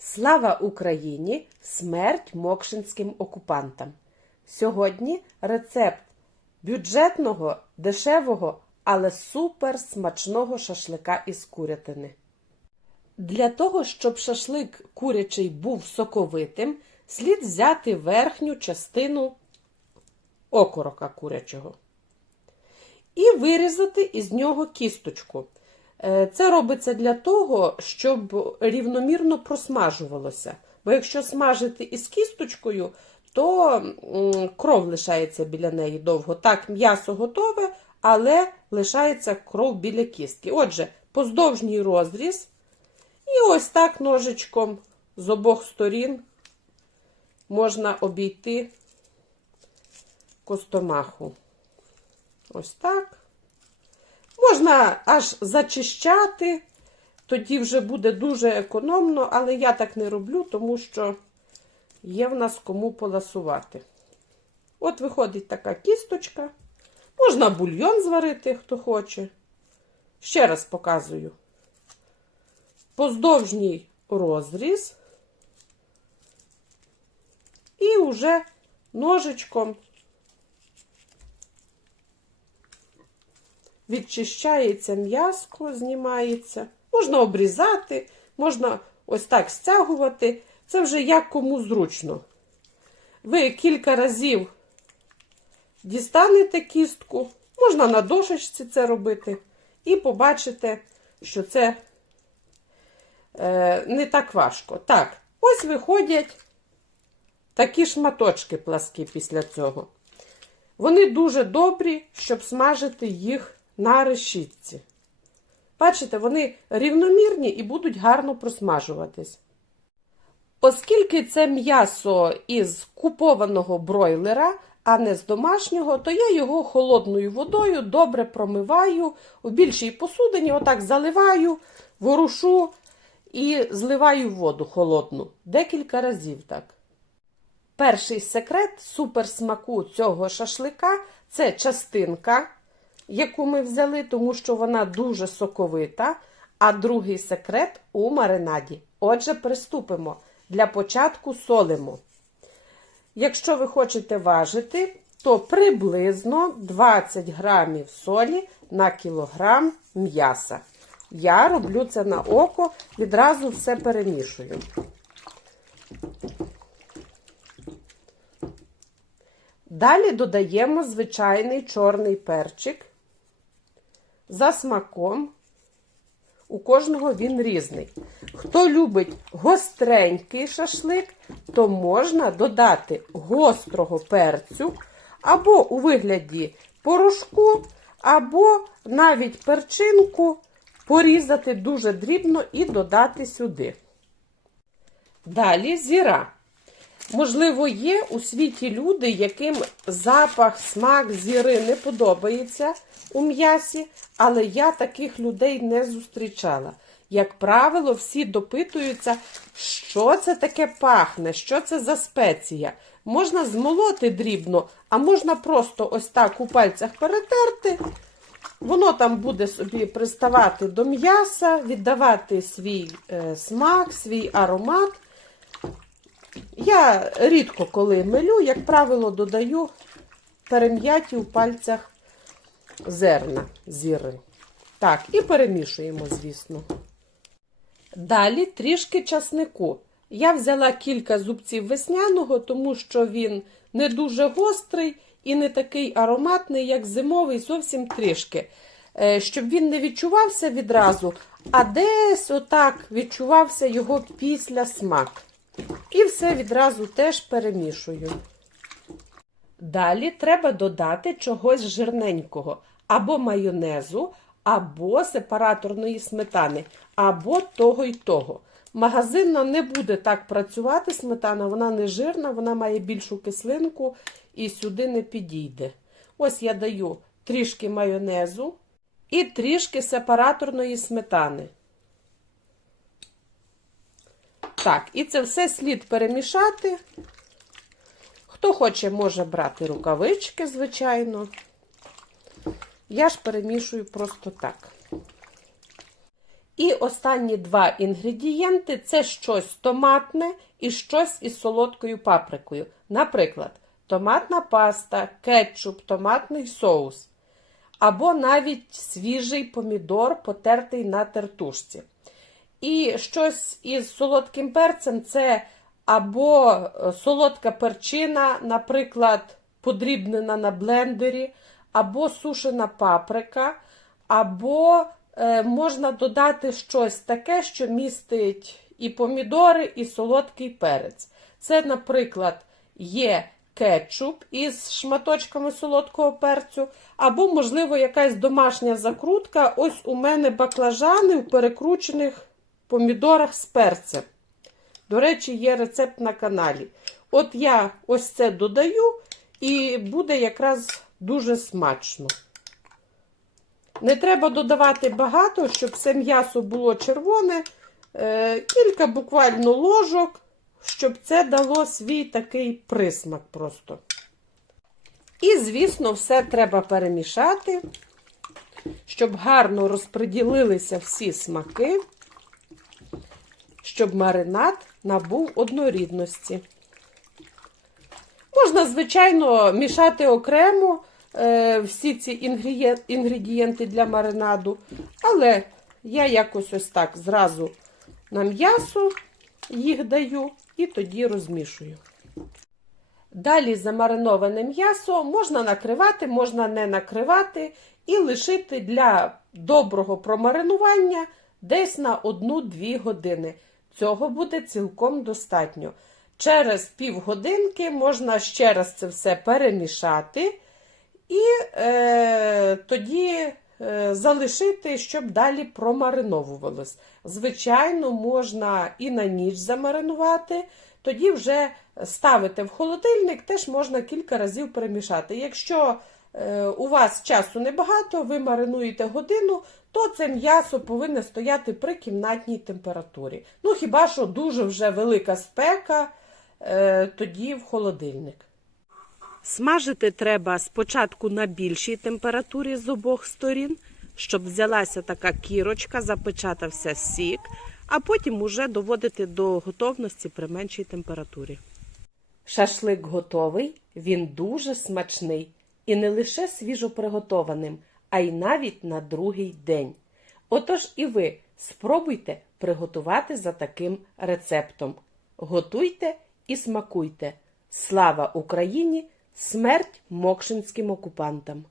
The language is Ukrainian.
Слава Україні! Смерть мокшинським окупантам! Сьогодні рецепт бюджетного, дешевого, але супер смачного шашлика із курятини. Для того, щоб шашлик курячий був соковитим, слід взяти верхню частину окорока курячого і вирізати із нього кісточку. Е, Це робиться для того, щоб рівномірно просмажувалося. Бо якщо смажити із кісточкою, то кров лишається біля неї довго. Так, м'ясо готове, але лишається кров біля кістки. Отже, поздовжній розріз. І ось так ножичком з обох сторін можна обійти костомаху. Ось так. Можна аж зачищати, тоді вже буде дуже економно, але я так не роблю, тому що є в нас кому поласувати. От виходить така кісточка. Можна бульйон зварити, хто хоче. Ще раз показую. Поздовжній розріз. І вже ножичком відчищається м'яско, знімається. Можна обрізати, можна ось так стягувати. Це вже як кому зручно. Ви кілька разів дістанете кістку, можна на дошечці це робити, і побачите, що це е, не так важко. Так, ось виходять такі шматочки пласкі після цього. Вони дуже добрі, щоб смажити їх на решітці. Бачите, вони рівномірні і будуть гарно просмажуватись. Оскільки це м'ясо із купованого бройлера, а не з домашнього, то я його холодною водою добре промиваю у більшій посудині, отак заливаю, ворушу і зливаю воду холодну декілька разів так. Перший секрет суперсмаку цього шашлика це частинка, яку ми взяли, тому що вона дуже соковита. А другий секрет у маринаді. Отже, приступимо. Для початку солимо. Якщо ви хочете важити, то приблизно 20 грамів солі на кілограм м'яса. Я роблю це на око, відразу все перемішую. Далі додаємо звичайний чорний перчик. За смаком. У кожного він різний. Хто любить гостренький шашлик, то можна додати гострого перцю або у вигляді порошку, або навіть перчинку порізати дуже дрібно і додати сюди. Далі зіра. Можливо, є у світі люди, яким запах, смак зіри не подобається у м'ясі, але я таких людей не зустрічала. Як правило, всі допитуються, що це таке пахне, що це за спеція. Можна змолоти дрібно, а можна просто ось так у пальцях перетерти. Воно там буде собі приставати до м'яса, віддавати свій е, смак, свій аромат. Я рідко коли милю, як правило, додаю перем'яті у пальцях зерна зіри. Так, і перемішуємо, звісно. Далі трішки часнику. Я взяла кілька зубців весняного, тому що він не дуже гострий і не такий ароматний, як зимовий, зовсім трішки. Е, Щоб він не відчувався відразу, а десь отак відчувався його після смак. І все відразу теж перемішую. Далі треба додати чогось жирненького, або майонезу, або сепараторної сметани, або того й того. Магазинна не буде так працювати сметана, вона не жирна, вона має більшу кислинку і сюди не підійде. Ось я даю трішки майонезу і трішки сепараторної сметани. Так, і це все слід перемішати. Хто хоче, може брати рукавички, звичайно. Я ж перемішую просто так. І останні два інгредієнти це щось томатне і щось із солодкою паприкою. Наприклад, томатна паста, кетчуп, томатний соус. Або навіть свіжий помідор, потертий на тертушці. І щось із солодким перцем це або е, солодка перчина, наприклад, подрібнена на блендері, або сушена паприка, або е, можна додати щось таке, що містить і помідори, і солодкий перець. Це, наприклад, є кетчуп із шматочками солодкого перцю, або, можливо, якась домашня закрутка. Ось у мене баклажани в перекручених помідорах з перцем. До речі, є рецепт на каналі. От я ось це додаю, і буде якраз дуже смачно. Не треба додавати багато, щоб все м'ясо було червоне. Е, кілька буквально ложок, щоб це дало свій такий присмак просто. І, звісно, все треба перемішати, щоб гарно розподілилися всі смаки, щоб маринад набув однорідності. Можна, звичайно, мішати окремо е, всі ці інгредієнти для маринаду, але я якось ось так зразу на м'ясо їх даю і тоді розмішую. Далі замариноване м'ясо можна накривати, можна не накривати і лишити для доброго промаринування десь на 1-2 години. Цього буде цілком достатньо. Через півгодинки можна ще раз це все перемішати і е, тоді е, залишити, щоб далі промариновувалось. Звичайно, можна і на ніч замаринувати, тоді вже ставити в холодильник, теж можна кілька разів перемішати. Якщо у вас часу небагато, ви маринуєте годину, то це м'ясо повинно стояти при кімнатній температурі. Ну, хіба що дуже вже велика спека, е, тоді в холодильник. Смажити треба спочатку на більшій температурі з обох сторін, щоб взялася така кірочка, запечатався сік, а потім уже доводити до готовності при меншій температурі. Шашлик готовий, він дуже смачний і не лише свіжоприготованим, а й навіть на другий день. Отож і ви спробуйте приготувати за таким рецептом. Готуйте і смакуйте. Слава Україні! Смерть мокшинським окупантам!